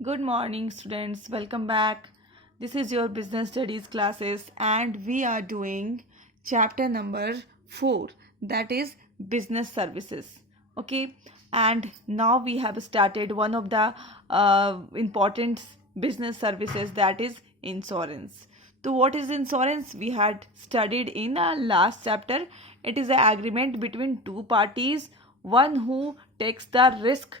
Good morning, students. Welcome back. This is your business studies classes, and we are doing chapter number 4, that is business services. Okay, and now we have started one of the important business services, that is insurance. So, what is insurance? We had studied in our last chapter. It is an agreement between two parties, one who takes the risk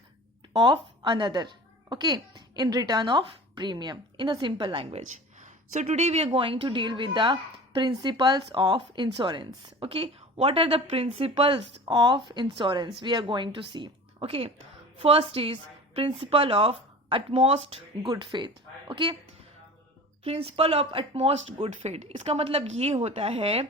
of another, okay, in return of premium, in a simple language. So today we are going to deal with the principles of insurance. Okay, what are the principles of insurance? We are going to see. Okay, first is principle of utmost good faith. Okay, principle of utmost good faith, इसका मतलब ये होता है,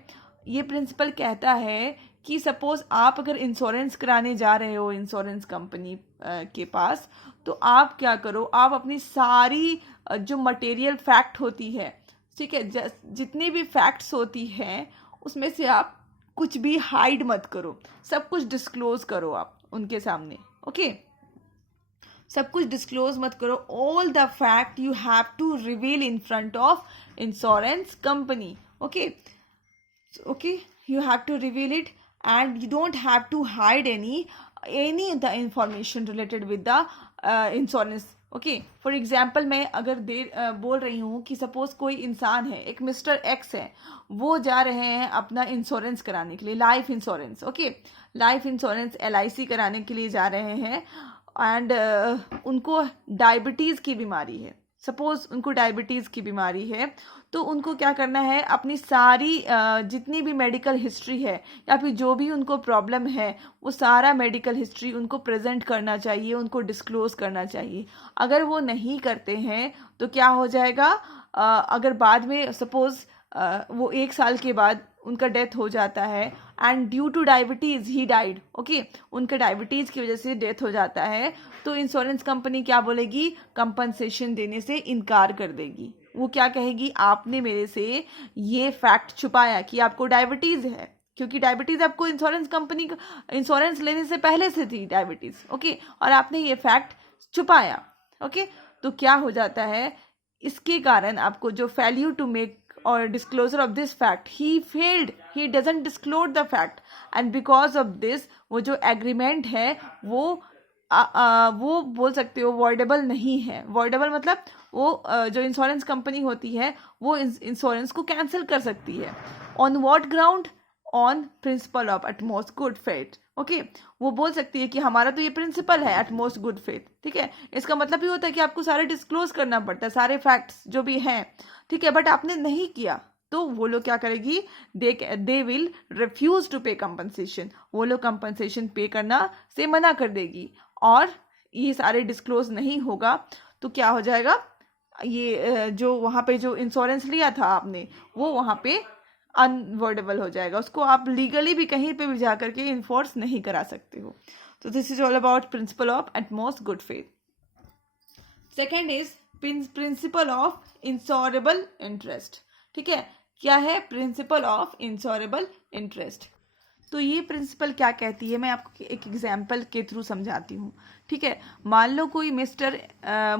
ये principal कहता है कि suppose आप अगर इंश्योरेंस कराने जा रहे हो इंश्योरेंस कंपनी के पास, तो आप क्या करो, आप अपनी सारी जो मटेरियल फैक्ट होती है, ठीक है, जितनी भी फैक्ट्स होती हैं उसमें से आप कुछ भी हाइड मत करो, सब कुछ डिस्क्लोज करो आप उनके सामने. ओके, सब कुछ डिस्क्लोज मत करो. All the fact you have to reveal in front of insurance company. Okay, okay, you have to reveal it, and you don't have to hide any of the information related with the insurance. Okay, for example मैं अगर बोल रही हूँ कि suppose कोई इंसान है, एक मिस्टर एक्स है, वो जा रहे हैं अपना इंश्योरेंस कराने के लिए, life insurance. Okay, life insurance LIC कराने के लिए जा रहे हैं, एंड उनको डायबिटीज़ की बीमारी है. सपोज उनको डायबिटीज़ की बीमारी है, तो उनको क्या करना है, अपनी सारी जितनी भी मेडिकल हिस्ट्री है या फिर जो भी उनको प्रॉब्लम है, वो सारा मेडिकल हिस्ट्री उनको प्रेजेंट करना चाहिए, उनको डिस्क्लोज करना चाहिए. अगर वो नहीं करते हैं तो क्या हो जाएगा, अगर बाद में सपोज वो 1 साल के बाद उनका डेथ हो जाता है, and due two diabetes he died. Okay, उनके डायबिटीज़ की वजह से डेथ हो जाता है, तो इंश्योरेंस कंपनी क्या बोलेगी, कंपनसेशन देने से इनकार कर देगी. वो क्या कहेगी, आपने मेरे से ये फैक्ट छुपाया कि आपको डायबिटीज़ है, क्योंकि डायबिटीज़ आपको इंश्योरेंस कंपनी का इंश्योरेंस लेने से पहले से थी डायबिटीज़. ओके, और आपने ये फैक्ट छुपाया. ओके, तो क्या हो जाता है, इसके कारण आपको जो failure to make or disclosure of this fact, he doesn't disclose the fact, and because of this वो जो एग्रीमेंट है वो बोल सकते हो वॉइडेबल नहीं है. वॉइडेबल मतलब वो जो इंश्योरेंस कंपनी होती है वो इंश्योरेंस को कैंसिल कर सकती है. On what ground, on principle of utmost good faith. Okay, वो बोल सकती है कि हमारा तो ये प्रिंसिपल है अटमोस्ट गुड फेथ. ठीक है, इसका मतलब ये होता है कि आपको सारे डिस्क्लोज करना पड़ता है, सारे फैक्ट्स जो भी हैं. ठीक है, बट आपने नहीं किया तो वो लोग क्या करेगी, दे विल रिफ्यूज टू पे कंपनसेशन. वो लोग कंपनसेशन पे करना से मना कर देगी, और ये सारे डिस्क्लोज नहीं होगा तो क्या हो जाएगा, ये जो वहाँ पे जो इंश्योरेंस लिया था आपने, वो वहाँ पे अनवर्डेबल हो जाएगा. उसको आप लीगली भी कहीं पे भी जा करके इन्फोर्स नहीं करा सकते हो. तो this is all about principle of utmost good faith. Second is principle of insurable interest. ठीक है, क्या है प्रिंसिपल ऑफ इंश्योरेबल इंटरेस्ट? तो ये प्रिंसिपल क्या कहती है, मैं आपको एक एग्जाम्पल के थ्रू समझाती हूँ. ठीक है, मान लो कोई मिस्टर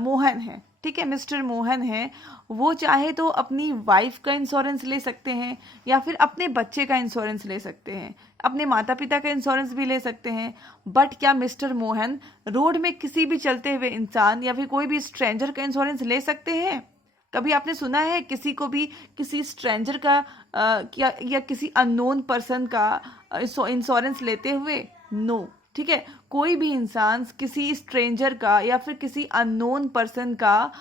मोहन है. ठीक है, मिस्टर मोहन है, वो चाहे तो अपनी वाइफ का इंश्योरेंस ले सकते हैं, या फिर अपने बच्चे का इंश्योरेंस ले सकते हैं, अपने माता पिता का इंश्योरेंस भी ले सकते हैं. बट क्या मिस्टर मोहन रोड में किसी भी चलते हुए इंसान या फिर कोई भी स्ट्रेंजर का इंश्योरेंस ले सकते हैं? कभी आपने सुना है किसी को भी किसी स्ट्रेंजर का या किसी अननोन पर्सन का इंश्योरेंस लेते हुए? नो. ठीक है, कोई भी इंसान किसी स्ट्रेंजर का या फिर किसी अननोन पर्सन का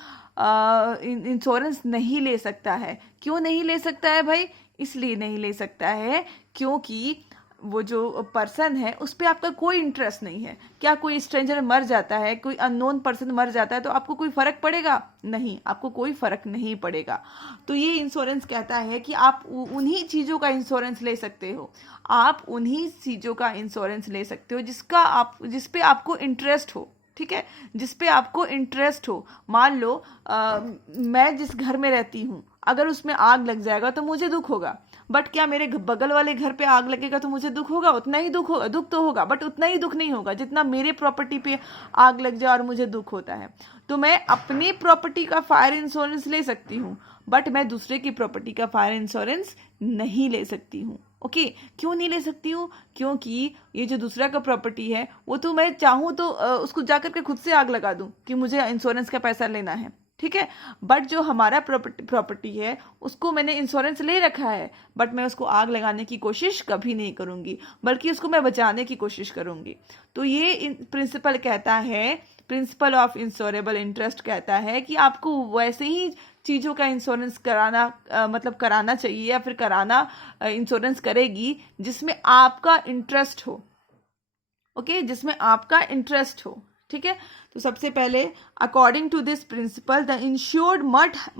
इंश्योरेंस नहीं ले सकता है. क्यों नहीं ले सकता है भाई? इसलिए नहीं ले सकता है क्योंकि वो जो पर्सन है उस पर आपका कोई इंटरेस्ट नहीं है. क्या कोई स्ट्रेंजर मर जाता है, कोई अननोन पर्सन मर जाता है, तो आपको कोई फर्क पड़ेगा? नहीं, आपको कोई फर्क नहीं पड़ेगा. तो ये इंश्योरेंस कहता है कि आप उन्हीं चीज़ों का इंश्योरेंस ले सकते हो, आप उन्हीं चीज़ों का इंश्योरेंस ले सकते हो जिस पे आपको इंटरेस्ट हो. ठीक है, जिस पे आपको इंटरेस्ट हो. मान लो मैं जिस घर में रहती हूँ, अगर उसमें आग लग जाएगा तो मुझे दुख होगा, बट क्या मेरे बगल वाले घर पे आग लगेगा तो मुझे दुख होगा? उतना ही दुख होगा, दुख तो होगा बट उतना ही दुख नहीं होगा जितना मेरे प्रॉपर्टी पे आग लग जाए और मुझे दुख होता है। तो मैं अपनी प्रॉपर्टी का फायर इंश्योरेंस ले सकती हूँ, बट मैं दूसरे की प्रॉपर्टी का फायर इंश्योरेंस नहीं ले सकती हूँ। ओके, क्यों नहीं ले सकती हूँ? क्योंकि ये जो दूसरा का प्रॉपर्टी है वो तो मैं चाहूँ तो उसको जाकर के खुद से आग लगा दूँ कि मुझे इंश्योरेंस का पैसा लेना है, ठीक है। बट जो हमारा प्रॉपर्टी है उसको मैंने इंश्योरेंस ले रखा है, बट मैं उसको आग लगाने की कोशिश कभी नहीं करूँगी, बल्कि उसको मैं बचाने की कोशिश करूँगी। तो ये प्रिंसिपल कहता है, प्रिंसिपल ऑफ इंश्योरेबल इंटरेस्ट कहता है कि आपको वैसे ही चीज़ों का इंश्योरेंस कराना मतलब कराना चाहिए या फिर कराना इंश्योरेंस करेगी जिसमें आपका इंटरेस्ट हो। ओके, जिसमें आपका इंटरेस्ट हो, ठीक है। तो सबसे पहले according to this principle the insured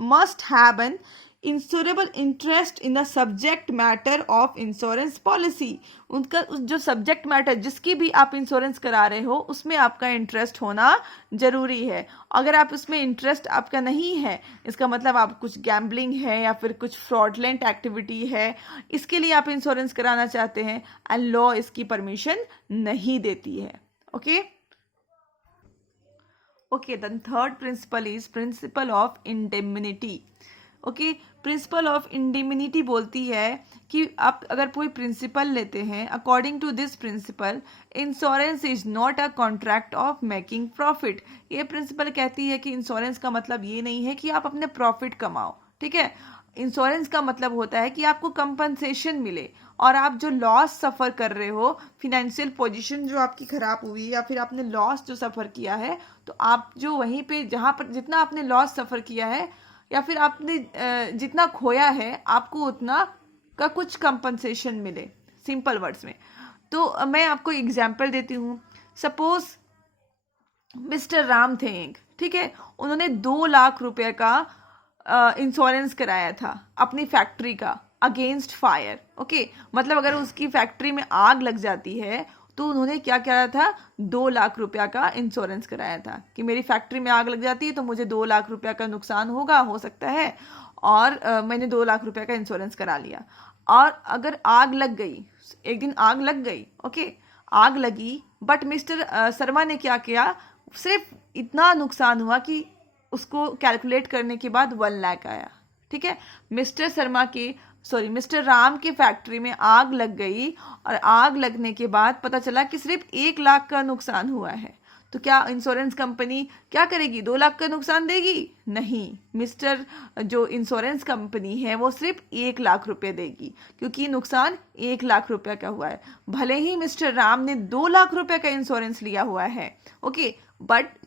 must have an insurable interest in the subject matter of insurance policy. उनका जो सब्जेक्ट मैटर जिसकी भी आप इंश्योरेंस करा रहे हो उसमें आपका इंटरेस्ट होना जरूरी है। अगर आप उसमें इंटरेस्ट आपका नहीं है, इसका मतलब आप कुछ गैम्बलिंग है या फिर कुछ फ्रॉडलेंट एक्टिविटी है, इसके लिए आप इंश्योरेंस कराना चाहते हैं एंड लॉ इसकी परमिशन नहीं देती है। Okay okay, then third principle is principle of indemnity. Okay, principle of indemnity बोलती है कि आप अगर कोई प्रिंसिपल लेते हैं, according to this principle insurance is not a contract of making profit. ये प्रिंसिपल कहती है कि इंश्योरेंस का मतलब ये नहीं है कि आप अपने प्रॉफिट कमाओ, ठीक है। इंश्योरेंस का मतलब होता है कि आपको कंपनसेशन मिले और आप जो लॉस सफ़र कर रहे हो, फिनेंशियल पोजीशन जो आपकी ख़राब हुई या फिर आपने लॉस जो सफ़र किया है, तो आप जो वहीं पे जहाँ पर जितना आपने लॉस सफ़र किया है या फिर आपने जितना खोया है, आपको उतना का कुछ कंपनसेशन मिले, सिंपल वर्ड्स में। तो मैं आपको एग्जांपल देती हूँ। सपोज मिस्टर राम थे एक, ठीक है, उन्होंने 2 लाख रुपए का इंश्योरेंस कराया था अपनी फैक्ट्री का अगेंस्ट फायर। ओके, मतलब अगर उसकी फैक्ट्री में आग लग जाती है तो उन्होंने क्या करा था, 2 लाख रुपया का इंश्योरेंस कराया था कि मेरी फैक्ट्री में आग लग जाती है तो मुझे 2 लाख रुपया का नुकसान हो सकता है, और मैंने 2 लाख रुपया का इंश्योरेंस करा लिया। और अगर आग लग गई, एक दिन आग लग गई, ओके, आग लगी, बट मिस्टर शर्मा ने क्या किया, सिर्फ इतना नुकसान हुआ कि उसको कैलकुलेट करने के बाद 1 लाख आया, ठीक है। मिस्टर राम की फैक्ट्री में आग लग गई और आग लगने के बाद पता चला कि सिर्फ 1 लाख का नुकसान हुआ है। तो क्या इंश्योरेंस कंपनी क्या करेगी, 2 लाख का नुकसान देगी? नहीं, मिस्टर जो इंश्योरेंस कंपनी है वो सिर्फ 1 लाख रुपए देगी, क्योंकि नुकसान 1 लाख रुपए का हुआ है। भले ही मिस्टर राम ने 2 लाख रुपए का इंश्योरेंस लिया हुआ है, ओके, बट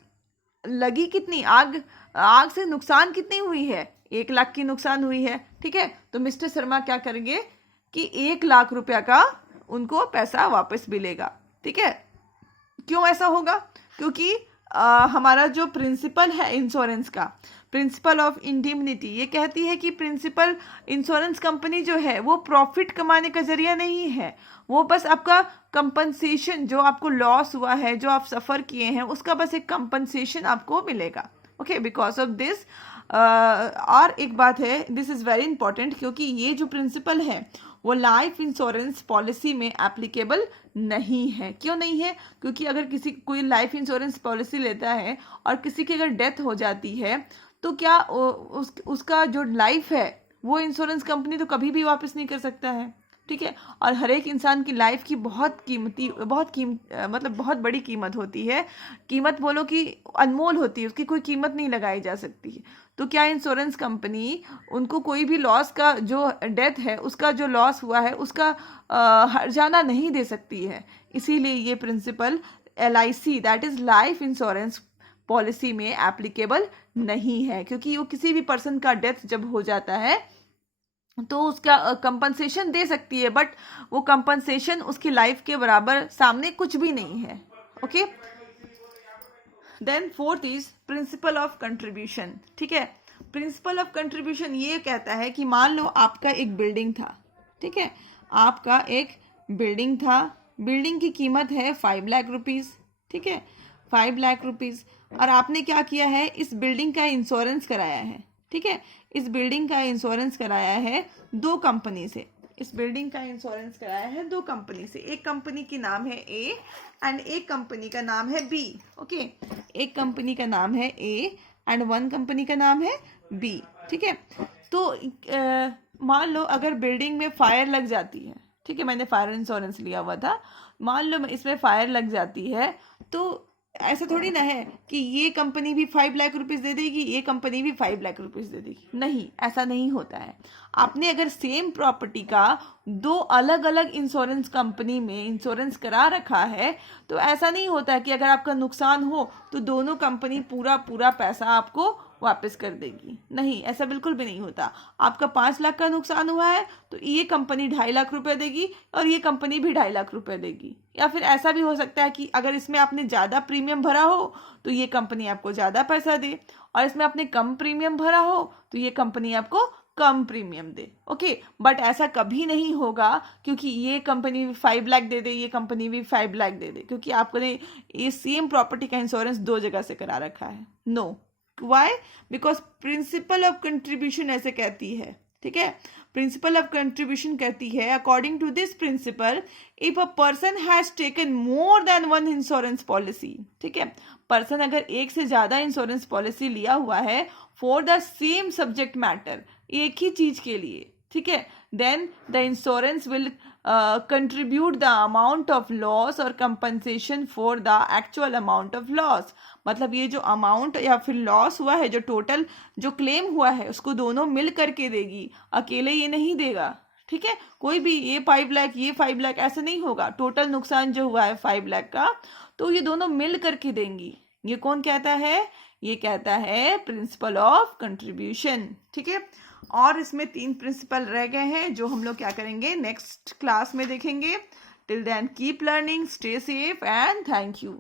लगी कितनी आग, आग से नुकसान कितनी हुई है, 1 लाख की नुकसान हुई है, ठीक है। तो मिस्टर शर्मा क्या करेंगे कि 1 लाख रुपया का उनको पैसा वापस मिलेगा, ठीक है। क्यों ऐसा होगा? क्योंकि हमारा जो प्रिंसिपल है इंश्योरेंस का, प्रिंसिपल ऑफ इंडेमनिटी, ये कहती है कि प्रिंसिपल इंश्योरेंस कंपनी जो है वो प्रॉफिट कमाने का जरिया नहीं है, वो बस आपका कंपनसेशन, जो आपको लॉस हुआ है, जो आप सफ़र किए हैं, उसका बस एक कंपनसेशन आपको मिलेगा। ओके, बिकॉज ऑफ दिस और एक बात है, दिस इज़ वेरी इंपॉर्टेंट, क्योंकि ये जो प्रिंसिपल है वो लाइफ इंश्योरेंस पॉलिसी में एप्लीकेबल नहीं है। क्यों नहीं है? क्योंकि अगर कोई लाइफ इंश्योरेंस पॉलिसी लेता है और किसी की अगर डेथ हो जाती है तो क्या उसका जो लाइफ है वो इंश्योरेंस कंपनी तो कभी भी वापस नहीं कर सकता है, ठीक है। और हर एक इंसान की लाइफ की मतलब बहुत बड़ी कीमत होती है, कीमत बोलो कि अनमोल होती है, उसकी कोई कीमत नहीं लगाई जा सकती है। तो क्या इंश्योरेंस कंपनी उनको कोई भी लॉस का, जो डेथ है उसका जो लॉस हुआ है उसका हर्जाना नहीं दे सकती है। इसीलिए ये principle LIC that is life insurance policy में एप्लीकेबल नहीं है, क्योंकि वो किसी भी पर्सन का डेथ जब हो जाता है तो उसका कंपनसेशन दे सकती है, बट वो कंपनसेशन उसकी लाइफ के बराबर सामने कुछ भी नहीं है। Okay, then fourth is principle of contribution, ठीक है। प्रिंसिपल ऑफ कंट्रीब्यूशन ये कहता है कि मान लो आपका एक बिल्डिंग था, ठीक है, आपका एक बिल्डिंग था, बिल्डिंग की कीमत है 5 लाख रुपीज़, ठीक है, 5 लाख रुपीज़, और आपने क्या किया है, इस बिल्डिंग का इंश्योरेंस कराया है, ठीक है। इस बिल्डिंग का इंश्योरेंस कराया है 2 कंपनी से, इस बिल्डिंग का इंश्योरेंस कराया है 2 कंपनी से। एक कंपनी की नाम है ए एंड एक कंपनी का नाम है बी। ओके, एक कंपनी का नाम है ए एंड 1 कंपनी का नाम है बी। ठीक है, तो मान लो अगर बिल्डिंग में फायर लग जाती है, ठीक है, मैंने फायर इंश्योरेंस लिया हुआ था, मान लो इसमें फायर लग जाती है, तो ऐसा थोड़ी ना है कि ये कंपनी भी 5 लाख रुपीस दे देगी, ये कंपनी भी 5 लाख रुपीस दे देगी। नहीं, ऐसा नहीं होता है। आपने अगर सेम प्रॉपर्टी का 2 अलग अलग इंश्योरेंस कंपनी में इंश्योरेंस करा रखा है, तो ऐसा नहीं होता है कि अगर आपका नुकसान हो तो दोनों कंपनी पूरा पैसा आपको वापस कर देगी। नहीं, ऐसा बिल्कुल भी नहीं होता। आपका 5 लाख का नुकसान हुआ है तो ये कंपनी 2.5 लाख रुपए देगी और ये कंपनी भी 2.5 लाख रुपए देगी। या फिर ऐसा भी हो सकता है कि अगर इसमें आपने ज़्यादा प्रीमियम भरा हो तो ये कंपनी आपको ज़्यादा पैसा दे, और इसमें आपने कम प्रीमियम भरा हो तो ये कंपनी आपको कम प्रीमियम दे। ओके, बट ऐसा कभी नहीं होगा क्योंकि ये कंपनी भी 5 लाख दे दे, ये कंपनी भी 5 लाख दे दे, क्योंकि आपने ये सेम प्रॉपर्टी का इंश्योरेंस 2 जगह से करा रखा है। No, why? Because principle of contribution ऐसे कहती है। ठीक है, प्रिंसिपल ऑफ कंट्रीब्यूशन कहती है, according to this principle if a person has taken more than 1 insurance policy, ठीक है, पर्सन अगर एक से ज्यादा इंश्योरेंस पॉलिसी लिया हुआ है for the same subject matter, एक ही चीज के लिए, ठीक है, then the insurance will contribute the amount of loss और compensation for the actual amount of loss. मतलब ये जो अमाउंट या फिर लॉस हुआ है, जो टोटल जो क्लेम हुआ है, उसको दोनों मिल करके देगी, अकेले ये नहीं देगा। ठीक है, कोई भी ये 5 लाख ये 5 लाख ऐसा नहीं होगा। टोटल नुकसान जो हुआ है 5 लाख का, तो ये दोनों मिल करके देंगी। ये कौन कहता है? ये कहता है प्रिंसिपल ऑफ कंट्रीब्यूशन। ठीक है, और इसमें 3 प्रिंसिपल रह गए हैं जो हम लोग क्या करेंगे नेक्स्ट क्लास में देखेंगे। Till then keep learning, stay safe and thank you.